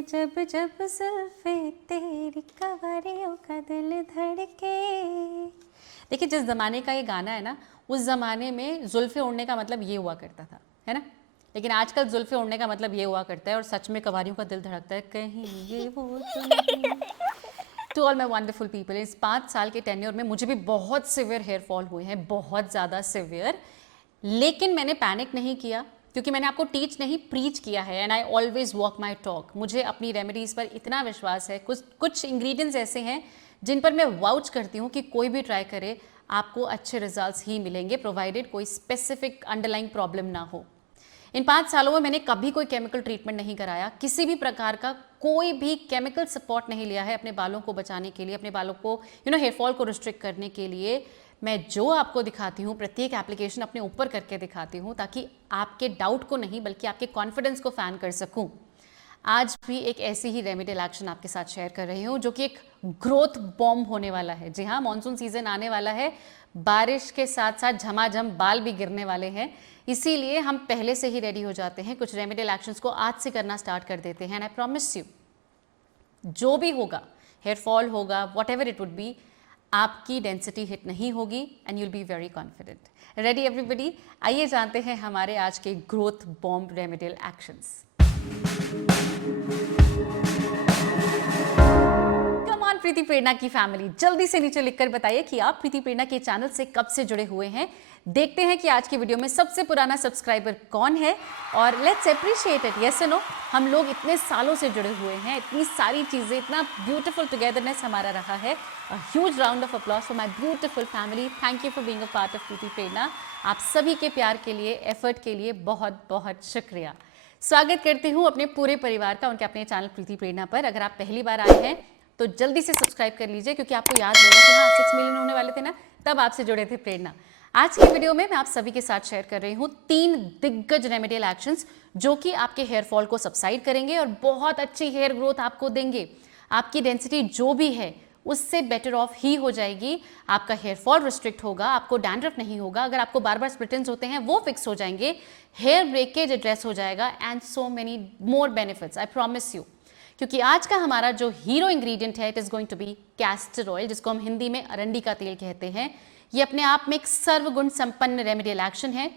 जब जब जुल्फे तेरी कवारियों का दिल धड़के। देखिए, जिस ज़माने का ये गाना है ना, उस ज़माने में जुल्फे ओढ़ने का मतलब ये हुआ करता था, है ना। लेकिन आजकल जुल्फे ओढ़ने का मतलब ये हुआ करता है, और सच में कवारियों का दिल धड़कता है, कहीं ये वो तो नहीं। To all my wonderful people, इस 5 साल के टेन्योर में मुझे भी बहुत सिवियर हेयर फॉल हुए हैं, बहुत ज़्यादा सिवियर। लेकिन मैंने पैनिक नहीं किया, क्योंकि मैंने आपको टीच नहीं प्रीच किया है, and I always walk my talk. मुझे अपनी रेमेडीज़ पर इतना विश्वास है, कुछ इंग्रेडिएंट्स ऐसे हैं जिन पर मैं वाउच करती हूँ कि कोई भी ट्राई करे आपको अच्छे रिजल्ट्स ही मिलेंगे, प्रोवाइडेड कोई स्पेसिफिक अंडरलाइंग प्रॉब्लम ना हो। इन 5 सालों में मैंने कभी कोई केमिकल ट्रीटमेंट नहीं कराया, किसी भी प्रकार का कोई भी केमिकल सपोर्ट नहीं लिया है अपने बालों को बचाने के लिए, अपने बालों को हेयर फॉल को रिस्ट्रिक्ट करने के लिए। मैं जो आपको दिखाती हूँ, प्रत्येक एप्लीकेशन अपने ऊपर करके दिखाती हूँ, ताकि आपके डाउट को नहीं बल्कि आपके कॉन्फिडेंस को फैन कर सकूँ। आज भी एक ऐसी ही रेमेडियल एक्शन आपके साथ शेयर कर रही हूँ, जो कि एक ग्रोथ बॉम्ब होने वाला है। जी हाँ, मॉनसून सीजन आने वाला है, बारिश के साथ साथ झमाझम बाल भी गिरने वाले हैं, इसीलिए हम पहले से ही रेडी हो जाते हैं। कुछ रेमेडियल एक्शंस को आज से करना स्टार्ट कर देते हैं, एंड आई प्रॉमिस यू, जो भी होगा, हेयर फॉल होगा, whatever it would be, आपकी डेंसिटी हिट नहीं होगी, and you'll be very confident. Ready everybody? आइए जानते हैं हमारे आज के growth bomb remedial actions. Come on Preeti Prerna की फैमिली, जल्दी से नीचे लिखकर बताइए कि आप प्रीति प्रेरणा के चैनल से कब से जुड़े हुए हैं। देखते हैं कि आज की वीडियो में सबसे पुराना सब्सक्राइबर कौन है, और let's appreciate it. Yes no, हम लोग इतने सालों से जुड़े हुए हैं, इतनी सारी चीजें, इतना ब्यूटीफुल टुगेदरनेस हमारा रहा है। A huge round of applause for my beautiful family. Thank you for being a part of Preeti Prerna. आप सभी के प्यार के लिए, एफर्ट के लिए बहुत बहुत शुक्रिया। स्वागत करती हूँ अपने पूरे परिवार का उनके अपने चैनल प्रीति प्रेरणा पर। अगर आप पहली बार आए हैं तो जल्दी से सब्सक्राइब कर लीजिए, क्योंकि आपको याद होगा कि हाँ 6 मिलियन होने वाले थे ना, तब आपसे जुड़े थे प्रेरणा। आज की वीडियो में मैं आप सभी के साथ शेयर कर रही हूँ 3 दिग्गज रेमेडियल एक्शंस, जो कि आपके हेयर फॉल को सबसाइड करेंगे और बहुत अच्छी हेयर ग्रोथ आपको देंगे। आपकी डेंसिटी जो भी है उससे बेटर ऑफ ही हो जाएगी, आपका हेयर फॉल रिस्ट्रिक्ट होगा, आपको डैंड्रफ नहीं होगा, अगर आपको बार बार स्प्लिटेंस होते हैं वो फिक्स हो जाएंगे, हेयर ब्रेकेज एड्रेस हो जाएगा, and so many more benefits, I promise you. क्योंकि आज का हमारा जो हीरो इंग्रेडिएंट है, it is going to be castor oil, जिसको हम हिंदी में अरंडी का तेल कहते हैं। ये अपने आप में एक सर्वगुण संपन्न रेमेडियल एक्शन है,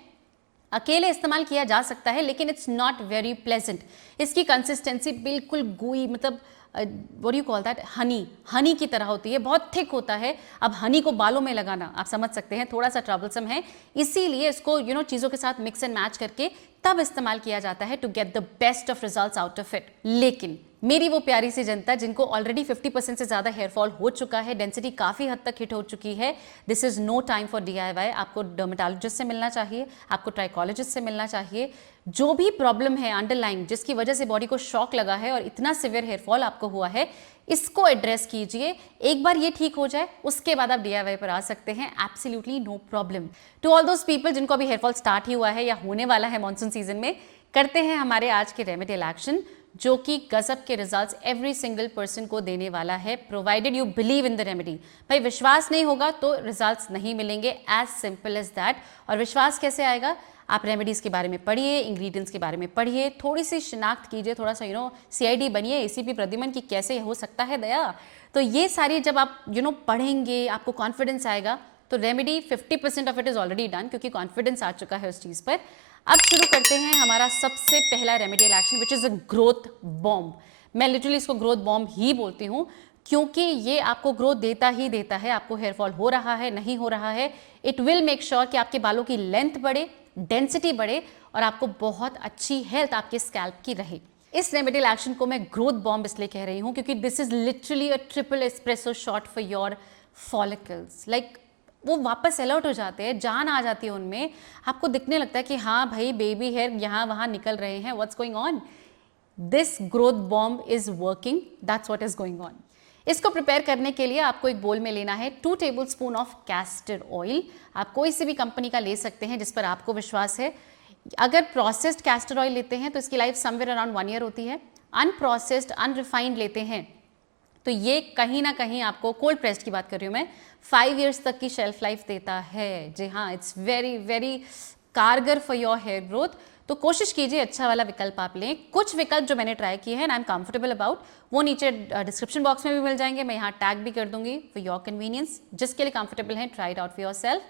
अकेले इस्तेमाल किया जा सकता है, लेकिन इट्स नॉट वेरी प्लेजेंट। इसकी कंसिस्टेंसी बिल्कुल गुई, मतलब what you call that, Honey की तरह होती है, बहुत थिक होता है। अब हनी को बालों में लगाना आप समझ सकते हैं थोड़ा सा ट्रबलसम है, इसीलिए इसको चीज़ों के साथ मिक्स एंड मैच करके तब इस्तेमाल किया जाता है to get the best of results out of it. लेकिन मेरी वो प्यारी सी जनता जिनको ऑलरेडी 50% से ज़्यादा हेयर फॉल हो चुका है, डेंसिटी काफ़ी हद तक हिट हो चुकी है, this is no time for DIY। आपको डर्मेटोलॉजिस्ट से मिलना चाहिए, आपको ट्राइकोलॉजिस्ट से मिलना चाहिए। जो भी प्रॉब्लम है अंडरलाइन, जिसकी वजह से बॉडी को शॉक लगा है और इतना सिवियर हेयर फॉल आपको हुआ है, इसको एड्रेस कीजिए। एक बार ये ठीक हो जाए, उसके बाद आप DIY पर आ सकते हैं, absolutely no problem. To all those people जिनको अभी हेयर फॉल स्टार्ट ही हुआ है या होने वाला है मॉनसून सीजन में, करते हैं हमारे आज के रेमेडियल एक्शन, जो कि गजब के रिजल्ट्स एवरी सिंगल पर्सन को देने वाला है, provided you believe in the remedy. भाई विश्वास नहीं होगा तो रिजल्ट्स नहीं मिलेंगे, एज सिंपल एज दैट। और विश्वास कैसे आएगा? आप रेमेडीज़ के बारे में पढ़िए, इंग्रेडिएंट्स के बारे में पढ़िए, थोड़ी सी शिनाख्त कीजिए, थोड़ा सा CID बनिए ACP प्रद्युमन की कैसे हो सकता है दया। तो ये सारी जब आप पढ़ेंगे, आपको कॉन्फिडेंस आएगा, तो remedy 50% of it is already done, क्योंकि कॉन्फिडेंस आ चुका है उस चीज़ पर। अब शुरू करते हैं हमारा सबसे पहला remedial action, which is a growth bomb. मैं लिटरली इसको ग्रोथ बॉम्ब ही बोलती हूँ, क्योंकि ये आपको ग्रोथ देता ही देता है। आपको हेयर फॉल हो रहा है, नहीं हो रहा है, इट विल मेक श्योर कि आपके बालों की लेंथ बढ़े, डेंसिटी बढ़े, और आपको बहुत अच्छी हेल्थ आपके स्कैल्प की रहे। इस रेमेडियल एक्शन को मैं ग्रोथ बॉम्ब इसलिए कह रही हूँ, क्योंकि this is literally a triple espresso shot for your follicles. Like वो वापस अलर्ट हो जाते हैं, जान आ जाती है उनमें, आपको दिखने लगता है कि हाँ भाई बेबी हेयर यहाँ वहाँ निकल रहे हैं, what's going on. This growth bomb is working, that's what is going on. इसको प्रिपेयर करने के लिए आपको एक बोल में लेना है 2 टेबलस्पून ऑफ कैस्टर ऑयल। आप कोई सी भी कंपनी का ले सकते हैं जिस पर आपको विश्वास है। अगर प्रोसेस्ड कैस्टर ऑयल लेते हैं तो इसकी लाइफ समवेयर अराउंड 1 ईयर होती है, अनप्रोसेस्ड अनरिफाइंड लेते हैं तो ये कहीं ना कहीं आपको, कोल्ड प्रेस्ड की बात कर रही हूँ मैं, 5 ईयर्स तक की शेल्फ लाइफ देता है। जी हाँ, इट्स वेरी वेरी कारगर फॉर योर हेयर ग्रोथ। तो कोशिश कीजिए अच्छा वाला विकल्प आप लें। कुछ विकल्प जो मैंने ट्राई किए हैं and I am comfortable about, वो नीचे डिस्क्रिप्शन बॉक्स में भी मिल जाएंगे, मैं यहाँ टैग भी कर दूंगी फॉर योर कन्वीनियंस। जिसके लिए कंफर्टेबल है, try it out for your self.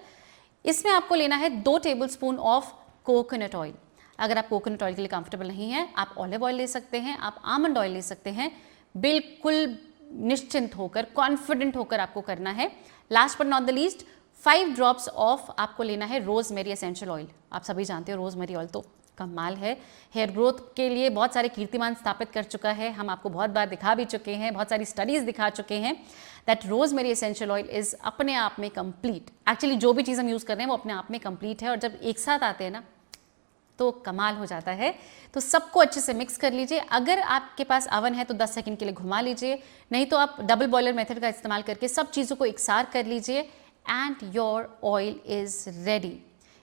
इसमें आपको लेना है 2 टेबलस्पून ऑफ कोकोनट ऑयल। अगर आप कोकोनट ऑयल के लिए कंफर्टेबल नहीं है, आप ऑलिव ऑयल ले सकते हैं, आप आमंड ऑयल ले सकते हैं। बिल्कुल निश्चिंत होकर, कॉन्फिडेंट होकर आपको करना है। Last but not the least, 5 drops of आपको लेना है रोजमेरी एसेंशियल ऑयल। आप सभी जानते हो रोजमेरी ऑयल तो कमाल है, हेयर ग्रोथ के लिए बहुत सारे कीर्तिमान स्थापित कर चुका है। हम आपको बहुत बार दिखा भी चुके हैं, बहुत सारी स्टडीज दिखा चुके हैं that rosemary essential oil is अपने आप में कंप्लीट। एक्चुअली जो भी चीज़ हम यूज़ कर रहे हैं वो अपने आप में कंप्लीट है, और जब एक साथ आते हैं ना तो कमाल हो जाता है। तो सबको अच्छे से मिक्स कर लीजिए। अगर आपके पास अवन है तो 10 सेकंड के लिए घुमा लीजिए, नहीं तो आप डबल बॉयलर मेथड का इस्तेमाल करके सब चीज़ों को एकसार कर लीजिए and your oil is ready.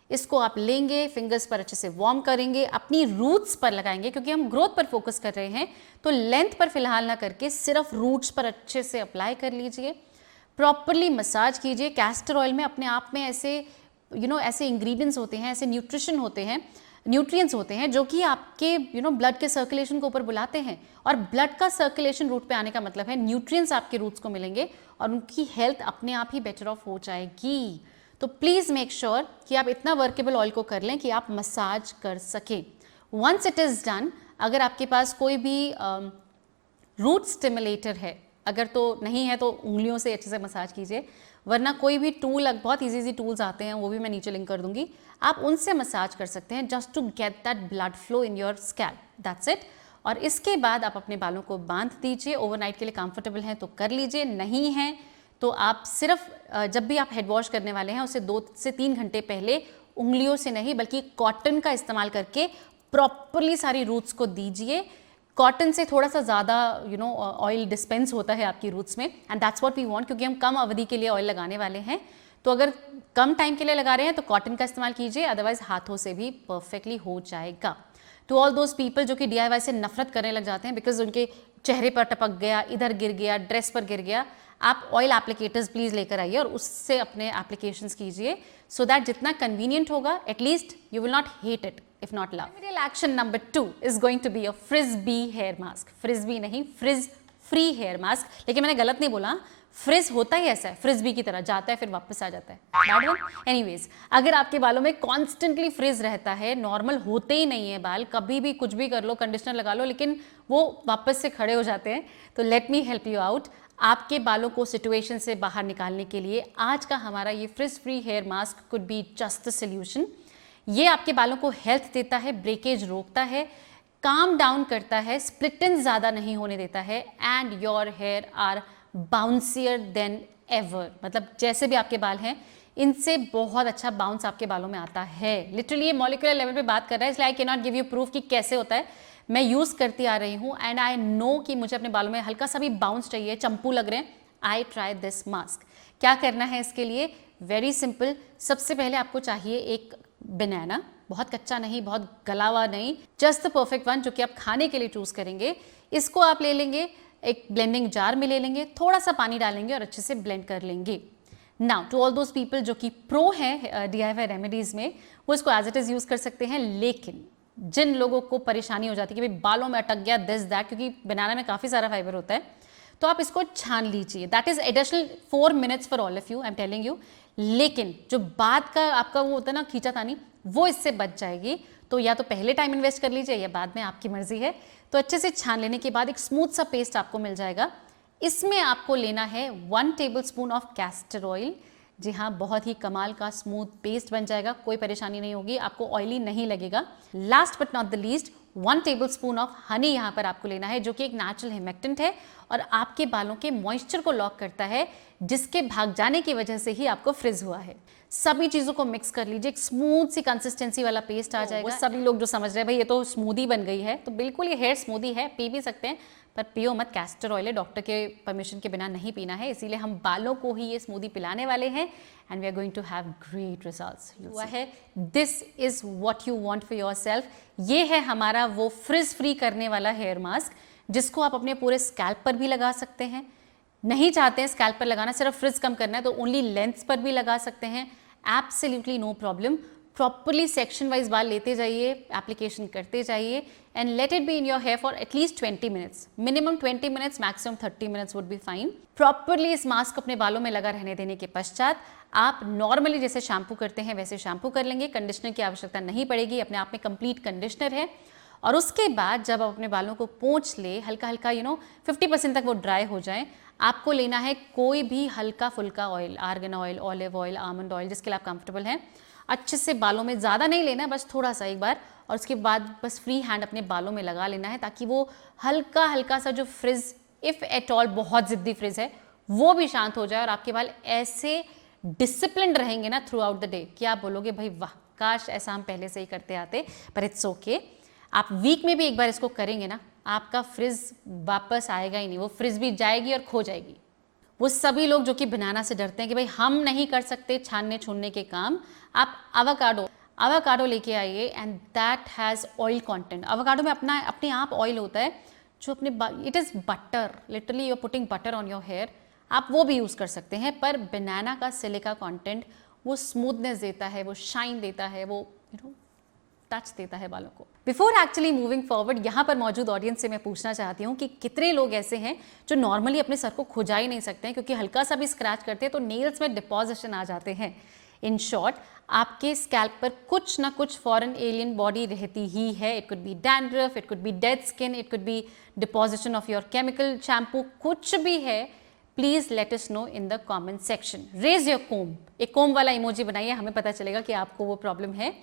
इसको आप लेंगे, फिंगर्स पर अच्छे से वार्म करेंगे, अपनी रूट्स पर लगाएंगे, क्योंकि हम ग्रोथ पर फोकस कर रहे हैं तो लेंथ पर फिलहाल ना करके सिर्फ रूट्स पर अच्छे से अप्लाई कर लीजिए। प्रॉपरली मसाज कीजिए। कैस्टर ऑयल में अपने आप में ऐसे ऐसे इंग्रेडिएंट्स होते हैं, ऐसे न्यूट्रिएंट्स होते हैं जो कि आपके ब्लड के सर्कुलेशन को ऊपर बुलाते हैं, और ब्लड का सर्कुलेशन रूट पे आने का मतलब है न्यूट्रिएंट्स आपके रूट्स को मिलेंगे और उनकी हेल्थ अपने आप ही बेटर ऑफ हो जाएगी। तो प्लीज़ मेक श्योर कि आप इतना वर्केबल ऑयल को कर लें कि आप मसाज कर सकें। वंस इट इज़ डन, अगर आपके पास कोई भी रूट स्टिमुलेटर है, अगर तो नहीं है तो उंगलियों से अच्छे से मसाज कीजिए, वरना कोई भी टूल, बहुत इजी टूल्स आते हैं, वो भी मैं नीचे लिंक कर दूंगी, आप उनसे मसाज कर सकते हैं just to get that blood flow in your scalp, that's it. और इसके बाद आप अपने बालों को बांध दीजिए। ओवरनाइट के लिए कंफर्टेबल हैं तो कर लीजिए, नहीं हैं तो आप सिर्फ जब भी आप हेड वॉश करने वाले हैं उससे 2 से 3 घंटे पहले उंगलियों से नहीं बल्कि कॉटन का इस्तेमाल करके प्रॉपरली सारी रूट्स को दीजिए। कॉटन से थोड़ा सा ज़्यादा ऑयल डिस्पेंस होता है आपकी रूट्स में, and that's what we want, क्योंकि हम कम अवधि के लिए ऑयल लगाने वाले हैं। तो अगर कम टाइम के लिए लगा रहे हैं तो कॉटन का इस्तेमाल कीजिए, अदरवाइज हाथों से भी परफेक्टली हो जाएगा। टू ऑल दोज पीपल जो कि DIY से नफरत करने लग जाते हैं बिकॉज उनके चेहरे पर टपक गया, इधर गिर गया, ड्रेस पर गिर गया, आप ऑयल एप्लीकेटर्स प्लीज़ लेकर आइए और उससे अपने एप्लीकेशंस कीजिए, सो दैट जितना कन्वीनियंट होगा at least you will not hate it if not love. Remedial action number 2 is going to be a frisbee hair mask. Frisbee नहीं, फ्रिज फ्री हेयर मास्क। लेकिन मैंने गलत नहीं बोला, फ्रिज होता ही ऐसा है, फ्रिस्बी की तरह जाता है फिर वापस आ जाता है। एनीवेज, अगर आपके बालों में कॉन्स्टेंटली फ्रिज रहता है, नॉर्मल होते ही नहीं है बाल, कभी भी कुछ भी कर लो, कंडीशनर लगा लो, लेकिन वो वापस से खड़े हो जाते हैं, तो let me help you out. आपके बालों को सिचुएशन से बाहर निकालने के लिए आज का हमारा ये frizz free hair mask could be just the solution. ये आपके बालों को हेल्थ देता है, ब्रेकेज रोकता है, काम डाउन करता है, स्प्लिट एंड ज़्यादा नहीं होने देता है, and your hair are bouncier than ever. मतलब जैसे भी आपके बाल हैं, इनसे बहुत अच्छा बाउंस आपके बालों में आता है। लिटरली ये मॉलिक्यूलर लेवल पे बात कर रहा है, इसलिए I can not give you proof कि कैसे होता है। मैं यूज़ करती आ रही हूँ एंड आई नो कि मुझे अपने बालों में हल्का सा भी बाउंस चाहिए, चंपू लग रहे हैं, आई ट्राई दिस मास्क। क्या करना है इसके लिए? Very simple. सबसे पहले आपको चाहिए एक बनाना, बहुत कच्चा नहीं, बहुत गला हुआ नहीं, जस्ट द परफेक्ट वन जो कि आप खाने के लिए चूज़ करेंगे। इसको आप ले लेंगे, एक ब्लेंडिंग जार में ले लेंगे, थोड़ा सा पानी डालेंगे और अच्छे से ब्लेंड कर लेंगे। Now to all those people जो कि प्रो हैं DIY रेमेडीज़ में, वो इसको एज इट इज़ यूज़ कर सकते हैं। लेकिन जिन लोगों को परेशानी हो जाती है कि भाई बालों में अटक गया दिस दैट, क्योंकि बनाना में काफ़ी सारा फाइबर होता है, तो आप इसको छान लीजिए। That is additional 4 minutes for all of you, I am telling you. लेकिन जो बाद का आपका वो होता है ना खींचातानी, वो इससे बच जाएगी। तो या तो पहले टाइम इन्वेस्ट कर लीजिए या बाद में, आपकी मर्जी है। तो अच्छे से छान लेने के बाद एक स्मूथ सा पेस्ट आपको मिल जाएगा। इसमें आपको लेना है 1 टेबलस्पून ऑफ कैस्टर ऑयल। जी हाँ, बहुत ही कमाल का स्मूथ पेस्ट बन जाएगा, कोई परेशानी नहीं होगी, आपको ऑयली नहीं लगेगा। Last but not the least 1 tablespoon of honey यहाँ पर आपको लेना है, जो कि एक नेचुरल हेमेक्टेंट है और आपके बालों के मॉइस्चर को लॉक करता है, जिसके भाग जाने की वजह से ही आपको फ्रिज हुआ है। सभी चीज़ों को मिक्स कर लीजिए, एक स्मूथ सी कंसिस्टेंसी वाला पेस्ट आ जाएगा। सभी लोग जो समझ रहे हैं भाई ये तो स्मूदी बन गई है, तो बिल्कुल ये हेयर स्मूदी है, पी भी सकते हैं, पर पियो मत, कैस्टर ऑयल है, डॉक्टर के परमिशन के बिना नहीं पीना है। इसीलिए हम बालों को ही ये स्मूदी पिलाने वाले हैं and we are going to have great results. हुआ है, this is what you want for yourself. ये है हमारा वो फ्रिज फ्री करने वाला हेयर मास्क, जिसको आप अपने पूरे स्कैल्प पर भी लगा सकते हैं। नहीं चाहते हैं स्कैल्प पर लगाना, सिर्फ फ्रिज कम करना है, तो ओनली लेंथ्स पर भी लगा सकते हैं, absolutely no problem. Properly section wise बाल लेते जाइए, एप्लीकेशन करते जाइए and let it be in your hair for at least 20 minutes, minimum 20 minutes, maximum 30 minutes would be fine. Properly इस मास्क अपने बालों में लगा रहने देने के पश्चात आप नॉर्मली जैसे शैम्पू करते हैं वैसे शैम्पू कर लेंगे, कंडीशनर की आवश्यकता नहीं पड़ेगी, अपने आप में कंप्लीट कंडीशनर है। और उसके बाद जब आप अपने बालों को पोंछ ले, हल्का हल्का 50% तक वो ड्राई हो जाए, आपको लेना है कोई भी हल्का फुल्का oil, argan oil, olive oil, almond oil, जिसके लिए आप कंफर्टेबल हैं। अच्छे से बालों में, ज़्यादा नहीं लेना है, बस थोड़ा सा एक बार, और उसके बाद बस फ्री हैंड अपने बालों में लगा लेना है ताकि वो हल्का हल्का सा जो फ्रिज, इफ़ एट ऑल बहुत ज़िद्दी फ्रिज है, वो भी शांत हो जाए और आपके बाल ऐसे डिसिप्लिन रहेंगे ना थ्रू आउट द डे कि आप बोलोगे भाई वाह, काश ऐसा हम पहले से ही करते आते। पर इट्स ओके, आप वीक में भी एक बार इसको करेंगे ना, आपका फ्रिज वापस आएगा ही नहीं, वो फ्रिज भी जाएगी और खो जाएगी। वो सभी लोग जो कि बनाना से डरते हैं कि भाई हम नहीं कर सकते छानने छूनने के काम, आप अवाकाडो लेके आइए and that has oil content. Avocado में अपने आप ऑयल होता है जो it is butter, literally you are putting butter on your hair, आप वो भी यूज़ कर सकते हैं। पर बनाना का सिलिका कंटेंट वो स्मूथनेस देता है, वो शाइन देता है, वो टच देता है बालों को। बिफोर एक्चुअली मूविंग फॉरवर्ड, यहाँ पर मौजूद ऑडियंस से मैं पूछना चाहती हूँ कि कितने लोग ऐसे हैं जो नॉर्मली अपने सर को खुजा ही नहीं सकते हैं, क्योंकि हल्का सा भी स्क्रैच करते हैं तो नेल्स में डिपॉजिशन आ जाते हैं। इन शॉर्ट, आपके स्कैल्प पर कुछ ना कुछ फॉरेन एलियन बॉडी रहती ही है। It could be dandruff, it could be dead skin, it could be deposition of your chemical shampoo, कुछ भी है। Please let us know in the comment section. Raise your comb, एक comb वाला emoji बनाइए, हमें पता चलेगा कि आपको वो प्रॉब्लम है,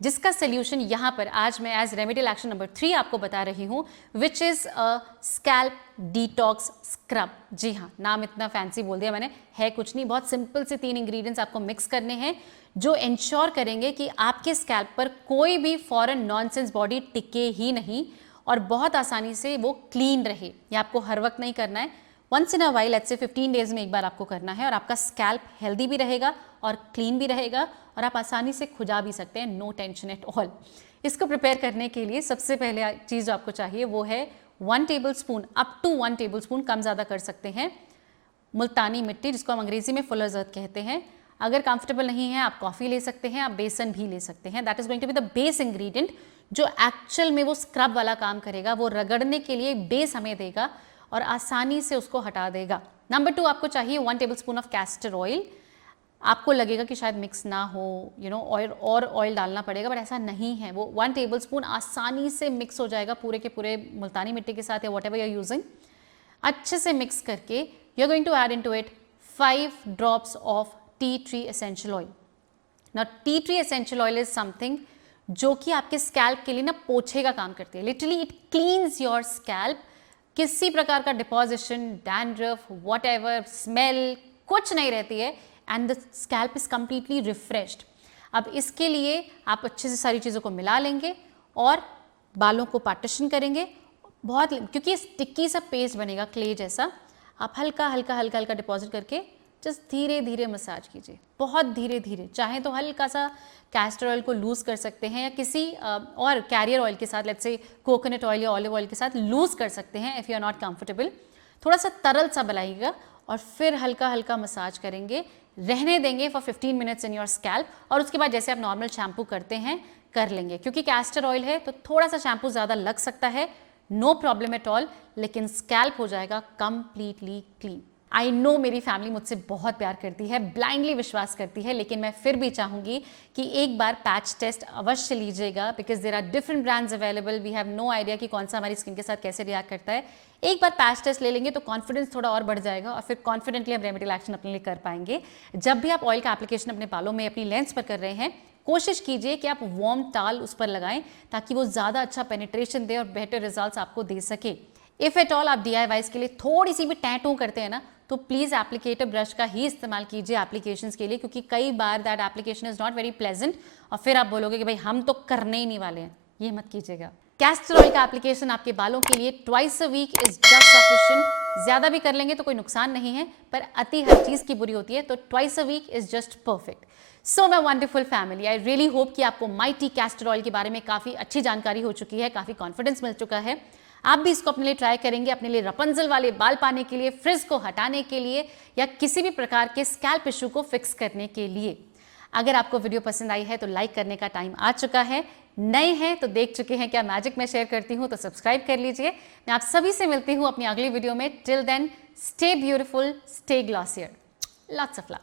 जिसका सोल्यूशन यहाँ पर आज मैं एज रेमेडियल एक्शन नंबर 3 आपको बता रही हूँ, which is a scalp detox scrub. जी हाँ, नाम इतना फैंसी बोल दिया मैंने, है कुछ नहीं, बहुत सिंपल से 3 इंग्रेडिएंट्स आपको मिक्स करने हैं जो इंश्योर करेंगे कि आपके स्कैल्प पर कोई भी फॉरेन नॉनसेंस बॉडी टिके ही नहीं और बहुत आसानी से वो क्लीन रहे। ये आपको हर वक्त नहीं करना है, once in a while, let's say 15 days में एक बार आपको करना है, और आपका स्कैल्प हेल्दी भी रहेगा और क्लीन भी रहेगा और आप आसानी से खुजा भी सकते हैं, नो टेंशन एट ऑल। इसको प्रिपेयर करने के लिए सबसे पहले चीज़ जो आपको चाहिए वो है 1 टेबलस्पून, अप टू 1 टेबलस्पून, कम ज़्यादा कर सकते हैं, मुल्तानी मिट्टी, जिसको हम अंग्रेजी में फुलर्स अर्थ कहते हैं। अगर कंफर्टेबल नहीं है आप कॉफ़ी ले सकते हैं, आप बेसन भी ले सकते हैं। That is going to be the base ingredient जो एक्चुअल में वो स्क्रब वाला काम करेगा, वो रगड़ने के लिए बेस हमें देगा और आसानी से उसको हटा देगा। नंबर 2, आपको चाहिए 1 टेबलस्पून ऑफ कैस्टर ऑयल। आपको लगेगा कि शायद मिक्स ना हो, ऑयल और ऑयल डालना पड़ेगा, बट ऐसा नहीं है। वो 1 टेबलस्पून आसानी से मिक्स हो जाएगा पूरे के पूरे मुल्तानी मिट्टी के साथ या whatever you are using. अच्छे से मिक्स करके you are going to add into it 5 drops of tea tree essential oil. Now tea tree essential oil is something जो कि आपके स्कैल्प के लिए ना पोछे का काम करती है। Literally it cleans your scalp, किसी प्रकार का deposition, dandruff, what ever, smell कुछ नहीं रहती है, and the scalp is completely refreshed. अब इसके लिए आप अच्छे से सारी चीज़ों को मिला लेंगे और बालों को पार्टीशन करेंगे बहुत, क्योंकि स्टिकी सा पेस्ट बनेगा क्ले जैसा। आप हल्का हल्का हल्का हल्का डिपॉजिट करके जस्ट धीरे धीरे मसाज कीजिए, बहुत धीरे धीरे। चाहे तो हल्का सा कैस्टर ऑयल को लूज़ कर सकते हैं या किसी और कैरियर ऑयल के साथ, लेट्स से कोकोनट ऑयल या ऑलिव ऑयल के साथ लूज़ कर सकते हैं if you are not comfortable. थोड़ा सा तरल सा बनाइएगा और फिर हल्का हल्का मसाज करेंगे, रहने देंगे for 15 minutes in your scalp, और उसके बाद जैसे आप नॉर्मल शैम्पू करते हैं कर लेंगे। क्योंकि कैस्टर ऑयल है तो थोड़ा सा शैम्पू ज़्यादा लग सकता है, नो प्रॉब्लम एट ऑल, लेकिन स्कैल्प हो जाएगा कंप्लीटली क्लीन। आई नो मेरी फैमिली मुझसे बहुत प्यार करती है, ब्लाइंडली विश्वास करती है, लेकिन मैं फिर भी चाहूँगी कि एक बार पैच टेस्ट अवश्य लीजिएगा, because there are different brands available. We have no idea कि कौन सा हमारी स्किन के साथ कैसे रिएक्ट करता है। एक बार पैच टेस्ट ले लेंगे तो कॉन्फिडेंस थोड़ा और बढ़ जाएगा और फिर कॉन्फिडेंटली हम रेमेडियल एक्शन अपने लिए कर पाएंगे। जब भी आप ऑयल का एप्लीकेशन अपने बालों में, अपनी लेंस पर कर रहे हैं, कोशिश कीजिए कि आप वार्म टाल उस पर लगाएं ताकि वो ज़्यादा अच्छा पेनिट्रेशन दे और बेहतर रिजल्ट्स आपको दे सके। इफ़ एट ऑल आप DIYs के लिए थोड़ी सी भी टैटू करते हैं ना, तो प्लीज़ एप्लीकेटर ब्रश का ही इस्तेमाल कीजिए एप्लीकेशंस के लिए, क्योंकि कई बार that application is not very pleasant और फिर आप बोलोगे कि भाई हम तो करने ही नहीं वाले हैं। ये मत कीजिएगा। कैस्टर ऑयल का एप्लीकेशन आपके बालों के लिए twice a week is just sufficient. ज़्यादा भी कर लेंगे तो कोई नुकसान नहीं है, पर अति हर चीज़ की बुरी होती है, तो twice a week is just perfect. So my wonderful family, I really hope कि आपको माइटी कैस्टर ऑयल के बारे में काफ़ी अच्छी जानकारी हो चुकी है, काफ़ी कॉन्फिडेंस मिल चुका है। आप भी इसको अपने लिए ट्राई करेंगे, अपने लिए रपंजल वाले बाल पाने के लिए, फ्रिज को हटाने के लिए या किसी भी प्रकार के स्कैल्प इशू को फिक्स करने के लिए। अगर आपको वीडियो पसंद आई है तो लाइक करने का टाइम आ चुका है, नए हैं तो देख चुके हैं क्या मैजिक मैं शेयर करती हूँ तो सब्सक्राइब कर लीजिए। मैं आप सभी से मिलती हूँ अपनी अगली वीडियो में। Till then stay beautiful, stay glossier, lots of love.